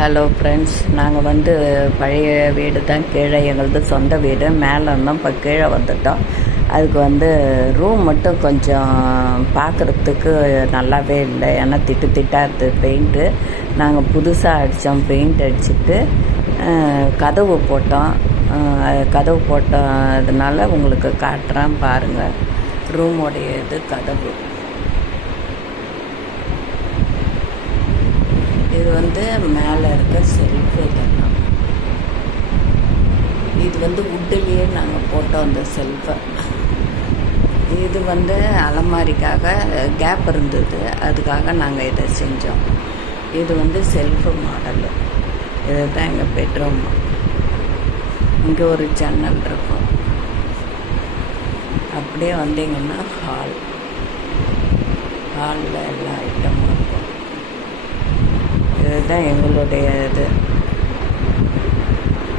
Hello friends, நாங்கள் வந்து பழைய வீடு தான், கீழே எங்களது சொந்த வீடு. மேலே இருந்தோம், இப்போ கீழே வந்துட்டோம். அதுக்கு வந்து ரூம் மட்டும் கொஞ்சம் பார்க்குறதுக்கு நல்லாவே இல்லை, ஏன்னா திட்டு திட்டாக இருக்குது பெயிண்ட்டு. நாங்கள் புதுசாக அடித்தோம், பெயிண்ட் அடிச்சுட்டு கதவு போட்டோம். கதவு போட்டதுனால உங்களுக்கு காட்டுறேன் பாருங்கள். ரூமோடைய இது கதவு. இது வந்து மேலே இருக்க செல்ஃபு. இதெல்லாம் இது வந்து வுட்டுலேயே நாங்கள் போட்டோம் அந்த செல்ஃபை. இது வந்து அலமாரிக்காக கேப் இருந்தது, அதுக்காக நாங்கள் இதை செஞ்சோம். இது வந்து செல்ஃபு மாடலு. இதுதான் எங்கள் பெட்ரூம். இங்கே ஒரு ஜன்னல் இருக்கும். அப்படியே வந்தீங்கன்னா ஹாலில் எல்லா ஐட்டமும் இருக்கும். இதுதான் எங்களுடைய இது.